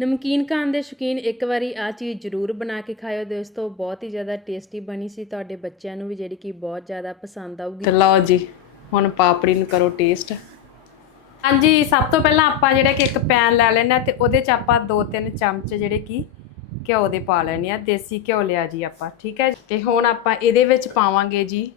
ਨਮਕੀਨ ਖਾਣ ਦੇ ਸ਼ੌਕੀਨ ਇੱਕ ਵਾਰੀ ਆ ਚੀਜ਼ ਜ਼ਰੂਰ ਬਣਾ ਕੇ ਖਾਇਓ ਦੋਸਤੋ ਬਹੁਤ ਹੀ ਜ਼ਿਆਦਾ ਟੇਸਟੀ ਬਣੀ ਸੀ ਤੁਹਾਡੇ ਬੱਚਿਆਂ ਨੂੰ ਵੀ ਜਿਹੜੀ ਕਿ ਬਹੁਤ ਜ਼ਿਆਦਾ ਪਸੰਦ ਆਊਗੀ। ਤੇ ਲਓ ਜੀ ਹੁਣ ਪਾਪੜੀ ਨੂੰ ਕਰੋ ਟੇਸਟ ਹਾਂਜੀ ਸਭ ਤੋਂ ਪਹਿਲਾਂ ਆਪਾਂ ਜਿਹੜਾ ਕਿ ਇੱਕ ਪੈਨ ਲੈ ਲੈਣਾ ਤੇ ਉਹਦੇ 'ਚ ਆਪਾਂ 2-3 ਚਮਚ ਜਿਹੜੇ ਕਿ ਘਿਓ ਦੇ ਪਾ ਲੈਣੇ ਆ ਦੇਸੀ ਘਿਓ ਲਿਆ ਜੀ ਆਪਾਂ ਠੀਕ ਹੈ ਤੇ ਹੁਣ ਆਪਾਂ ਇਹਦੇ ਵਿੱਚ ਪਾਵਾਂਗੇ ਜੀ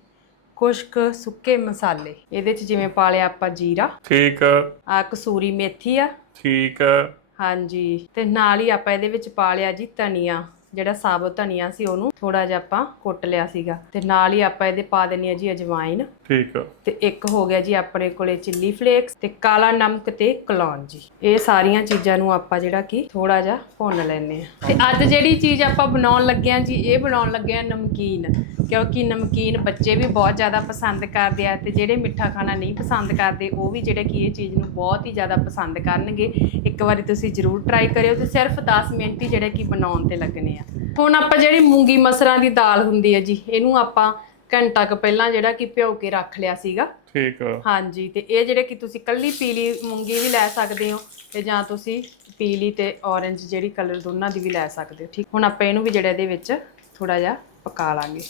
ਕੁਛ ਕੁ ਸੁੱਕੇ ਮਸਾਲੇ। ਇਹਦੇ 'ਚ ਜਿਵੇਂ ਪਾ ਲਿਆ ਆਪਾਂ ਜੀਰਾ। ਠੀਕ। ਆ, ਆ ਕਸੂਰੀ ਮੇਥੀ ਆ। ਠੀਕ। ਆ, ਹਾਂਜੀ। ਤੇ ਨਾਲ ਹੀ ਆਪਾਂ ਇਹਦੇ ਵਿੱਚ ਪਾ ਲਿਆ ਜੀ ਧਨੀਆ ਜਿਹੜਾ ਸਾਬਤ ਧਨੀਆ ਸੀ ਉਹਨੂੰ ਥੋੜਾ ਜਿਹਾ ਆਪਾਂ ਕੁੱਟ ਲਿਆ ਸੀਗਾ। ਤੇ ਨਾਲ ਹੀ ਆਪਾਂ ਇਹਦੇ ਪਾ ਦੇਣੀ ਆ ਜੀ ਅਜਵਾਇਨ ਠੀਕ ਆ। ਤੇ ਇੱਕ ਹੋ ਗਿਆ ਜੀ ਆਪਣੇ ਕੋਲੇ ਚਿੱਲੀ ਫਲੇਕਸ ਤੇ ਕਾਲਾ ਨਮਕ ਤੇ ਕਲੌਨ ਜੀ। ਇਹ ਸਾਰੀਆਂ ਚੀਜ਼ਾਂ ਨੂੰ ਆਪਾਂ ਜਿਹੜਾ ਕਿ ਥੋੜਾ ਜਿਹਾ ਭੁੰਨ ਲੈਣੇ ਆ ਤੇ ਅੱਜ ਜਿਹੜੀ ਚੀਜ਼ ਆਪਾਂ ਬਣਾਉਣ ਲੱਗੇ ਆ ਜੀ ਇਹ ਬਣਾਉਣ ਲੱਗੇ ਆ ਨਮਕੀਨ। ਕਿਉਂਕਿ ਨਮਕੀਨ ਬੱਚੇ ਵੀ ਬਹੁਤ ਜ਼ਿਆਦਾ ਪਸੰਦ ਕਰਦੇ ਆ ਤੇ ਜਿਹੜੇ ਮਿੱਠਾ ਖਾਣਾ ਨਹੀਂ ਪਸੰਦ ਕਰਦੇ ਉਹ ਵੀ ਜਿਹੜੇ ਕਿ ਇਹ ਚੀਜ਼ ਨੂੰ ਬਹੁਤ ਹੀ ਜ਼ਿਆਦਾ ਪਸੰਦ ਕਰਨਗੇ। ਇੱਕ ਵਾਰੀ ਤੁਸੀਂ ਜ਼ਰੂਰ ਟਰਾਈ ਕਰਿਓ ਤੇ ਸਿਰਫ 10 ਮਿੰਟ ਹੀ ਜਿਹੜੇ ਕਿ ਬਣਾਉਣ ਤੇ ਲੱਗਣੇ ਆ। ਹੁਣ ਆਪਾਂ ਜਿਹੜੀ ਮੂੰਗੀ ਮਸਰਾਂ ਦੀ ਦਾਲ ਹੁੰਦੀ ਹੈ ਜੀ ਇਹਨੂੰ ਆਪਾਂ ਘੰਟਾ ਕੁ ਪਹਿਲਾਂ ਜਿਹੜਾ ਕਿ ਭਿਓ ਕੇ ਰੱਖ ਲਿਆ ਸੀਗਾ। ਠੀਕ ਆ। ਹਾਂਜੀ ਤੇ ਇਹ ਜਿਹੜੇ ਕਿ ਤੁਸੀਂ ਕੱਲੀ ਪੀਲੀ ਮੂੰਗੀ ਵੀ ਲੈ ਸਕਦੇ ਹੋ ਤੇ ਜਾਂ ਤੁਸੀਂ ਪੀਲੀ ਤੇ ਔਰੇਂਜ ਜਿਹੜੀ ਕਲਰ ਦੋਨਾਂ ਦੀ ਵੀ ਲੈ ਸਕਦੇ ਹੋ। ਠੀਕ ਹੁਣ ਆਪਾਂ ਇਹਨੂੰ ਵੀ ਜਿਹੜਾ ਇਹਦੇ ਵਿੱਚ ਥੋੜਾ ਜਿਹਾ ਪਕਾ ਲਾਂਗੇ।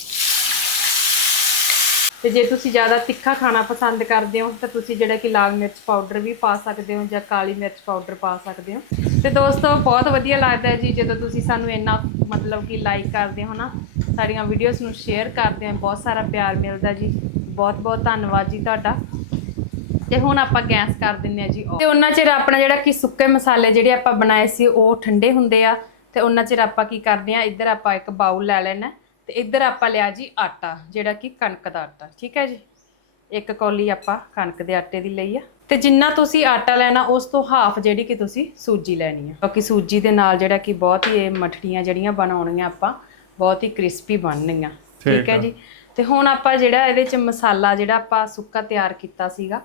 ਤੇ ਜੇ ਤੁਸੀਂ ਜ਼ਿਆਦਾ ਤਿੱਖਾ ਖਾਣਾ ਪਸੰਦ ਕਰਦੇ ਹੋ, ਤਾਂ ਤੁਸੀਂ ਜਿਹੜਾ ਕਿ ਲਾਲ ਮਿਰਚ ਪਾਊਡਰ ਵੀ ਪਾ ਸਕਦੇ ਹੋ ਜਾਂ ਕਾਲੀ ਮਿਰਚ ਪਾਊਡਰ ਪਾ ਸਕਦੇ ਹੋ। ਤੇ ਦੋਸਤੋ, ਬਹੁਤ ਵਧੀਆ ਲੱਗਦਾ ਹੈ ਜੀ, ਜਦੋਂ ਤੁਸੀਂ ਸਾਨੂੰ ਇੰਨਾ ਮਤਲਬ ਕਿ ਲਾਈਕ ਕਰਦੇ ਹੋ ਨਾ, ਸਾਡੀਆਂ ਵੀਡੀਓਜ਼ ਨੂੰ ਸ਼ੇਅਰ ਕਰਦੇ ਹੋ, ਬਹੁਤ ਸਾਰਾ ਪਿਆਰ ਮਿਲਦਾ ਜੀ। ਬਹੁਤ ਬਹੁਤ ਧੰਨਵਾਦ ਜੀ ਤੁਹਾਡਾ। ਤੇ ਹੁਣ ਆਪਾਂ ਗੈਸ ਕਰ ਦਿੰਨੇ ਆ ਜੀ off। ਤੇ ਉਹਨਾਂ ਚਿਰ ਆਪਣਾ ਜਿਹੜਾ ਕਿ ਸੁੱਕੇ ਮਸਾਲੇ ਜਿਹੜੇ ਆਪਾਂ ਬਣਾਏ ਸੀ, ਉਹ ਠੰਡੇ ਹੁੰਦੇ ਆ। ਤੇ ਉਹਨਾਂ ਚਿਰ ਆਪਾਂ ਕੀ ਕਰਦੇ ਆ ਇੱਧਰ ਆਪਾਂ ਇੱਕ ਬਾਉਲ ਲੈ ਲੈਣਾ ਤੇ ਇੱਧਰ ਆਪਾਂ ਲਿਆ ਜੀ ਆਟਾ ਜਿਹੜਾ ਕਿ ਕਣਕ ਦਾ ਆਟਾ ਠੀਕ ਹੈ ਜੀ? ਇੱਕ ਕੌਲੀ ਆਪਾਂ ਕਣਕ ਦੇ ਆਟੇ ਦੀ ਲਈ ਆ। ਤੇ ਜਿੰਨਾ ਤੁਸੀਂ ਆਟਾ ਲੈਣਾ ਉਸ ਤੋਂ ਹਾਫ ਜਿਹੜੀ ਕਿ ਤੁਸੀਂ ਸੂਜੀ ਲੈਣੀ ਆ। ਕਿਉਂਕਿ ਸੂਜੀ ਦੇ ਨਾਲ ਜਿਹੜਾ ਕਿ ਬਹੁਤ ਹੀ ਇਹ ਮਠੜੀਆਂ ਜਿਹੜੀਆਂ ਬਣਾਉਣੀਆਂ ਆਪਾਂ ਬਹੁਤ ਹੀ ਕ੍ਰਿਸਪੀ ਬਣਨਗੀਆਂ ਠੀਕ ਠੀਕ ਹੈ ਆ। ਜੀ? ਤੇ ਹੁਣ ਆਪਾਂ ਜਿਹੜਾ ਇਹਦੇ ਚ ਮਸਾਲਾ ਜਿਹੜਾ ਆਪਾਂ ਸੁੱਕਾ ਤਿਆਰ ਕੀਤਾ ਸੀਗਾ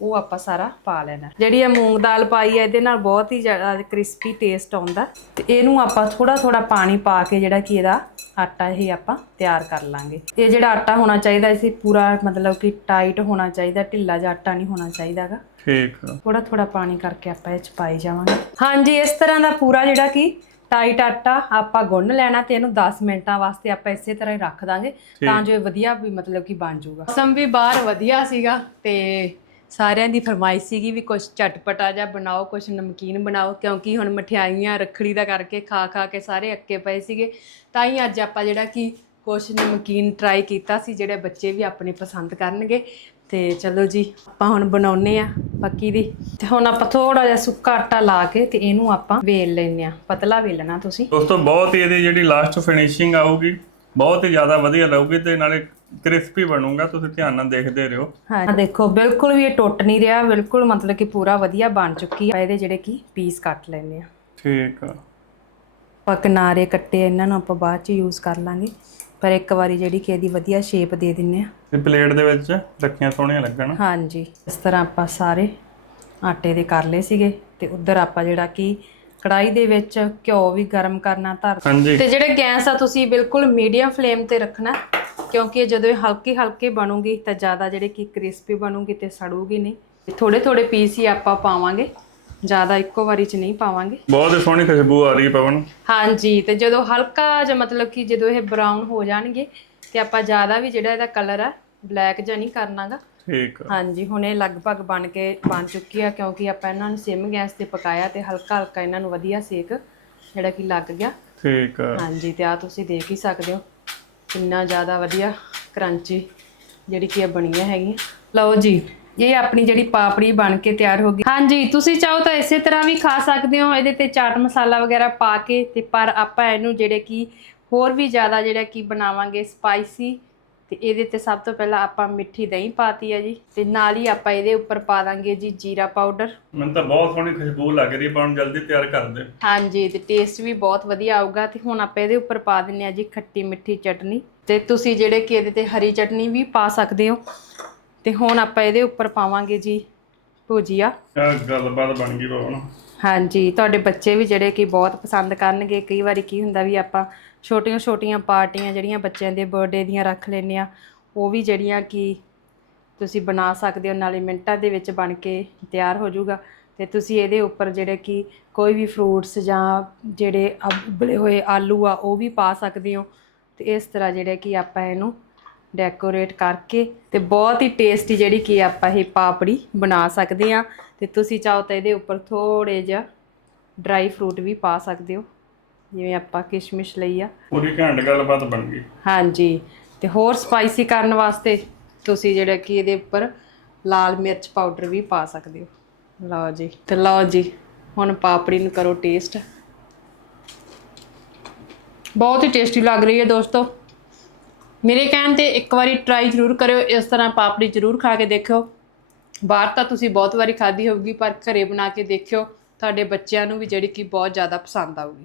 ਉਹ ਆਪਾਂ ਸਾਰਾ ਪਾ ਲੈਣਾ। ਜਿਹੜੀ ਇਹ ਮੂੰਗ ਦਾਲ ਪਾਈ ਹੈ ਇਹਦੇ ਨਾਲ ਬਹੁਤ ਹੀ ਜ਼ਿਆਦਾ ਕ੍ਰਿਸਪੀ ਟੇਸਟ ਆਉਂਦਾ। ਤੇ ਇਹਨੂੰ ਆਪਾਂ ਥੋੜਾ ਥੋੜਾ ਪਾਣੀ ਪਾ ਕੇ ਜਿਹੜਾ ਕਿ ਇਹਦਾ ਆਟਾ ਇਹ ਆਪਾਂ ਤਿਆਰ ਕਰ ਲਾਂਗੇ। ਇਹ ਜਿਹੜਾ ਆਟਾ ਹੋਣਾ ਚਾਹੀਦਾ ਸੀ ਪੂਰਾ ਮਤਲਬ ਕਿ ਟਾਈਟ ਹੋਣਾ ਚਾਹੀਦਾ ਢਿੱਲਾ ਜਿਹਾ ਆਟਾ ਨਹੀਂ ਹੋਣਾ ਚਾਹੀਦਾਗਾ ਠੀਕ। ਥੋੜਾ ਥੋੜਾ ਪਾਣੀ ਕਰਕੇ ਆਪਾਂ ਇਹ ਚ ਪਾਈ ਜਾਵਾਂਗੇ। ਹਾਂਜੀ ਇਸ ਤਰ੍ਹਾਂ ਦਾ ਪੂਰਾ ਜਿਹੜਾ ਕਿ ਟਾਈਟ ਆਟਾ ਆਪਾਂ ਗੁੰਨ ਲੈਣਾ ਤੇ ਇਹਨੂੰ 10 ਮਿੰਟਾਂ ਵਾਸਤੇ ਆਪਾਂ ਇਸੇ ਤਰ੍ਹਾਂ ਹੀ ਰੱਖ ਦਾਂਗੇ ਤਾਂ ਜੋ ਇਹ ਵਧੀਆ ਵੀ ਮਤਲਬ ਕਿ ਬਣ ਜਾਊਗਾ। ਮੌਸਮ ਵੀ ਬਾਹਰ ਵਧੀਆ ਸੀਗਾ ਤੇ ਸਾਰਿਆਂ ਦੀ ਫਰਮਾਇਸ਼ ਸੀਗੀ ਵੀ ਕੁਝ ਚਟਪਟਾ ਜਿਹਾ ਬਣਾਓ ਕੁਝ ਨਮਕੀਨ ਬਣਾਓ, ਕਿਉਂਕਿ ਹੁਣ ਮਠਿਆਈਆਂ, ਰੱਖੜੀ ਦਾ ਕਰਕੇ ਖਾ ਖਾ ਕੇ ਸਾਰੇ ਅੱਕੇ ਪਏ ਸੀਗੇ। ਤਾਂ ਹੀ ਅੱਜ ਆਪਾਂ ਜਿਹੜਾ ਕਿ ਕੁਝ ਨਮਕੀਨ ਟਰਾਈ ਕੀਤਾ ਸੀ, ਜਿਹੜੇ ਬੱਚੇ ਵੀ ਆਪਣੇ ਪਸੰਦ ਕਰਨਗੇ। ਤੇ ਚਲੋ ਜੀ, ਆਪਾਂ ਹੁਣ ਬਣਾਉਨੇ ਆ ਪੱਕੀ ਦੀ। ਤੇ ਹੁਣ ਆਪਾਂ ਥੋੜਾ ਜਿਹਾ ਸੁੱਕਾ ਆਟਾ ਲਾ ਕੇ ਤੇ ਇਹਨੂੰ ਆਪਾਂ ਵੇਲ ਲੈਨੇ ਆ ਪਤਲਾ ਵੇਲਣਾ ਤੁਸੀਂ। ਦੋਸਤੋ, ਬਹੁਤ ਹੀ ਇਹਦੀ ਜਿਹੜੀ ਲਾਸਟ ਫਿਨਿਸ਼ਿੰਗ ਆਊਗੀ ਬਹੁਤ ਹੀ ਜ਼ਿਆਦਾ ਵਧੀਆ ਰਹੂਗੀ ਤੇ ਨਾਲੇ ਕ੍ਰਿਸਪੀ ਬਣੂਗਾ ਤੁਸੀਂ ਧਿਆਨ ਨਾਲ ਦੇਖਦੇ ਰਹੋ। ਹਾਂ ਦੇਖੋ ਬਿਲਕੁਲ ਵੀ ਇਹ ਟੁੱਟ ਨਹੀਂ ਰਿਹਾ ਬਿਲਕੁਲ ਮਤਲਬ ਕਿ ਪੂਰਾ ਵਧੀਆ ਬਣ ਚੁੱਕੀ ਹੈ ਇਹਦੇ ਜਿਹੜੇ ਕਿ ਪੀਸ ਕੱਟ ਲੈਨੇ ਆ। ਠੀਕ ਆ। ਆਪਾਂ ਕਿਨਾਰੇ ਕੱਟੇ ਇਹਨਾਂ ਨੂੰ ਆਪਾਂ ਬਾਅਦ ਚ ਯੂਜ਼ ਕਰ ਲਾਂਗੇ। ਪਰ ਇੱਕ ਵਾਰੀ ਜਿਹੜੀ ਕਿ ਇਹਦੀ ਵਧੀਆ ਸ਼ੇਪ ਦੇ ਦਿੰਨੇ ਆ। ਤੇ ਪਲੇਟ ਦੇ ਵਿੱਚ ਰੱਖੀਆਂ ਸੋਹਣੀਆਂ ਲੱਗਣ। ਹਾਂਜੀ ਇਸ ਤਰ੍ਹਾਂ ਆਪਾਂ ਸਾਰੇ ਆਟੇ ਦੇ ਕਰ ਲਏ ਸੀਗੇ ਤੇ ਉਧਰ ਆਪਾਂ ਜਿਹੜਾ ਕਿ ਕੜਾਈ ਦੇ ਵਿੱਚ ਘਿਓ ਵੀ ਗਰਮ ਕਰਨਾ ਧਰ ਹਾਂਜੀ। ਤੇ ਜਿਹੜੇ ਗੈਸ ਆ ਤੁਸੀਂ ਬਿਲਕੁਲ ਮੀਡੀਅਮ ਫਲੇਮ ਤੇ ਰੱਖਣਾ ਕਿਉਂਕਿ ਜਦੋਂ ਇਹ ਹਲਕੀ ਹਲਕੀ ਬਣੂਗੀ ਤਾਂ ਜ਼ਿਆਦਾ ਜਿਹੜੇ ਕਿ ਕ੍ਰਿਸਪੀ ਬਣੂਗੀ ਤੇ ਸੜੂਗੀ ਨਹੀਂ। ਥੋੜੇ ਥੋੜੇ ਪੀਸ ਹੀ ਆਪਾਂ ਪਾਵਾਂਗੇ ਜ਼ਿਆਦਾ ਇੱਕੋ ਵਾਰੀ ਚ ਨਹੀਂ ਪਾਵਾਂਗੇ। ਬਹੁਤ ਸੋਹਣੀ ਖੁਸ਼ਬੂ ਆ ਰਹੀ ਹੈ ਪਵਨ। ਹਾਂਜੀ ਤੇ ਜਦੋਂ ਹਲਕਾ ਜਿਹਾ ਮਤਲਬ ਕਿ ਜਦੋਂ ਇਹ ਬਰਾਊਨ ਹੋ ਜਾਣਗੇ ਤੇ ਆਪਾਂ ਜ਼ਿਆਦਾ ਵੀ ਜਿਹੜਾ ਇਹਦਾ ਕਲਰ ਆ ਬਲੈਕ ਜਿਹਾ ਨਹੀਂ ਕਰਨਾਗਾ। ਠੀਕ ਆ। ਹਾਂਜੀ ਹੁਣ ਇਹ ਲਗਭਗ ਬਣ ਕੇ ਬਣ ਚੁੱਕੀ ਆ ਕਿਉਂਕਿ ਆਪਾਂ ਇਹਨਾਂ ਨੂੰ ਸਿਮ ਗੈਸ ਤੇ ਪਕਾਇਆ ਤੇ ਹਲਕਾ ਹਲਕਾ ਇਹਨਾਂ ਨੂੰ ਵਧੀਆ ਸੇਕ ਜਿਹੜਾ ਕਿ ਲੱਗ ਗਿਆ। ਠੀਕ ਆ। ਹਾਂਜੀ ਤੇ ਆ ਤੁਸੀਂ ਦੇਖ ਹੀ ਸਕਦੇ ਹੋ ਕਿੰਨਾ ਜ਼ਿਆਦਾ ਵਧੀਆ ਕਰੰਚੀ ਜਿਹੜੀ ਕਿ ਇਹ ਬਣੀਆਂ ਹੈਗੀਆਂ। ਲਓ ਜੀ ਇਹ ਆਪਣੀ ਜਿਹੜੀ ਪਾਪੜੀ ਬਣ ਕੇ ਤਿਆਰ ਹੋ ਗਈ। ਹਾਂਜੀ ਤੁਸੀਂ ਚਾਹੋ ਤਾਂ ਇਸੇ ਤਰ੍ਹਾਂ ਵੀ ਖਾ ਸਕਦੇ ਹੋ ਇਹਦੇ ਤੇ ਚਾਟ ਮਸਾਲਾ ਵਗੈਰਾ ਪਾ ਕੇ ਤੇ ਪਰ ਆਪਾਂ ਇਹਨੂੰ ਜਿਹੜੇ ਕਿ ਹੋਰ ਵੀ ਜ਼ਿਆਦਾ ਜਿਹੜਾ ਕਿ ਬਣਾਵਾਂਗੇ ਸਪਾਈਸੀ ਤੇ ਇਹਦੇ ਤੇ ਸਭ ਤੋਂ ਪਹਿਲਾਂ ਆਪਾਂ ਮਿੱਠੀ ਦਹੀਂ ਪਾਤੀ ਹੈ ਜੀ ਤੇ ਨਾਲ ਹੀ ਆਪਾਂ ਇਹਦੇ ਉੱਪਰ ਪਾ ਦਾਂਗੇ ਜੀ ਜੀਰਾ ਪਾਊਡਰ। ਮੈਨੂੰ ਤਾਂ ਬਹੁਤ ਸੋਹਣੀ ਖੁਸ਼ਬੂ ਲੱਗ ਰਹੀ ਹੈ ਪਵਨ ਜਲਦੀ ਤਿਆਰ ਕਰ ਦੇ। ਹਾਂਜੀ ਤੇ ਟੇਸਟ ਵੀ ਬਹੁਤ ਵਧੀਆ ਆਊਗਾ ਤੇ ਹੁਣ ਆਪਾਂ ਇਹਦੇ ਉੱਪਰ ਪਾ ਦਿੰਨੇ ਆ ਜੀ ਖੱਟੀ ਮਿੱਠੀ ਚਟਨੀ। ਤੇ ਤੁਸੀਂ ਜਿਹੜੇ ਕਿ ਇਹਦੇ ਤੇ ਹਰੀ ਚਟਨੀ ਵੀ ਪਾ ਸਕਦੇ ਹੋ। ਤੇ ਹੁਣ ਆਪਾਂ ਇਹਦੇ ਉੱਪਰ ਪਾਵਾਂਗੇ ਜੀ ਭੁਜੀਆ। ਕਿਆ ਗੱਲਬਾਤ ਬਣ ਗਈ ਪਵਨ ਹਾਂਜੀ, ਤੁਹਾਡੇ ਬੱਚੇ ਵੀ ਜਿਹੜੇ ਕਿ ਬਹੁਤ ਪਸੰਦ ਕਰਨਗੇ। ਕਈ ਵਾਰੀ ਕੀ ਹੁੰਦਾ ਵੀ ਆਪਾਂ ਛੋਟੀਆਂ ਛੋਟੀਆਂ ਪਾਰਟੀਆਂ ਜਿਹੜੀਆਂ ਬੱਚਿਆਂ ਦੇ ਬਰਥਡੇ ਦੀਆਂ ਰੱਖ ਲੈਂਦੇ ਆ ਉਹ ਵੀ ਜਿਹੜੀਆਂ ਕਿ ਤੁਸੀਂ ਬਣਾ ਸਕਦੇ ਹੋ, ਨਾਲੇ ਮਿੰਟਾਂ ਦੇ ਵਿੱਚ ਬਣ ਕੇ ਤਿਆਰ ਹੋ ਜਾਊਗਾ। ਤੇ ਤੁਸੀਂ ਇਹਦੇ ਉੱਪਰ ਜਿਹੜੇ ਕਿ ਕੋਈ ਵੀ ਫਰੂਟਸ ਜਾਂ ਜਿਹੜੇ ਅਬ- ਉਬਲੇ ਹੋਏ ਆਲੂ ਆ, ਉਹ ਵੀ ਪਾ ਸਕਦੇ ਹੋ। ਤੇ ਇਸ ਤਰ੍ਹਾਂ ਜਿਹੜੇ ਕਿ ਆਪਾਂ ਇਹਨੂੰ ਡੈਕੋਰੇਟ ਕਰਕੇ ਤੇ ਬਹੁਤ ਹੀ ਟੇਸਟੀ ਜਿਹੜੀ ਕਿ ਆਪਾਂ ਇਹ ਪਾਪੜੀ ਬਣਾ ਸਕਦੇ ਆ ਤੇ ਤੁਸੀਂ ਚਾਹੋ ਤਾਂ ਇਹਦੇ ਉੱਪਰ ਥੋੜੇ ਜਿਹਾ ਡਰਾਈ ਫਰੂਟ ਵੀ ਪਾ ਸਕਦੇ ਹੋ ਜਿਵੇਂ ਆਪਾਂ ਕਿਸ਼ਮਿਸ਼ ਲਈ ਆ। ਪੂਰੀ ਘੈਂਟ ਗੱਲਬਾਤ ਬਣ ਗਈ। ਹਾਂਜੀ ਤੇ ਹੋਰ ਸਪਾਈਸੀ ਕਰਨ ਵਾਸਤੇ ਤੁਸੀਂ ਜਿਹੜਾ ਕਿ ਇਹਦੇ ਉੱਪਰ ਲਾਲ ਮਿਰਚ ਪਾਊਡਰ ਵੀ ਪਾ ਸਕਦੇ ਹੋ। ਲਓ ਜੀ ਤੇ ਲਓ ਜੀ ਹੁਣ ਪਾਪੜੀ ਨੂੰ ਕਰੋ ਟੇਸਟ ਬਹੁਤ ਹੀ ਟੇਸਟੀ ਲੱਗ ਰਹੀ ਹੈ ਦੋਸਤੋ। ਮੇਰੇ ਕਹਿਣ ਤੇ ਇੱਕ ਵਾਰੀ ਟਰਾਈ ਜ਼ਰੂਰ ਕਰਿਓ, ਇਸ ਤਰ੍ਹਾਂ ਪਾਪੜੀ ਜ਼ਰੂਰ ਖਾ ਕੇ ਦੇਖਿਓ। ਬਾਹਰ ਤਾਂ ਤੁਸੀਂ ਬਹੁਤ ਵਾਰੀ ਖਾਧੀ ਹੋਊਗੀ, ਪਰ ਘਰੇ ਬਣਾ ਕੇ ਦੇਖਿਓ, ਤੁਹਾਡੇ ਬੱਚਿਆਂ ਨੂੰ ਵੀ ਜਿਹੜੀ ਕਿ ਬਹੁਤ ਜ਼ਿਆਦਾ ਪਸੰਦ ਆਊਗੀ।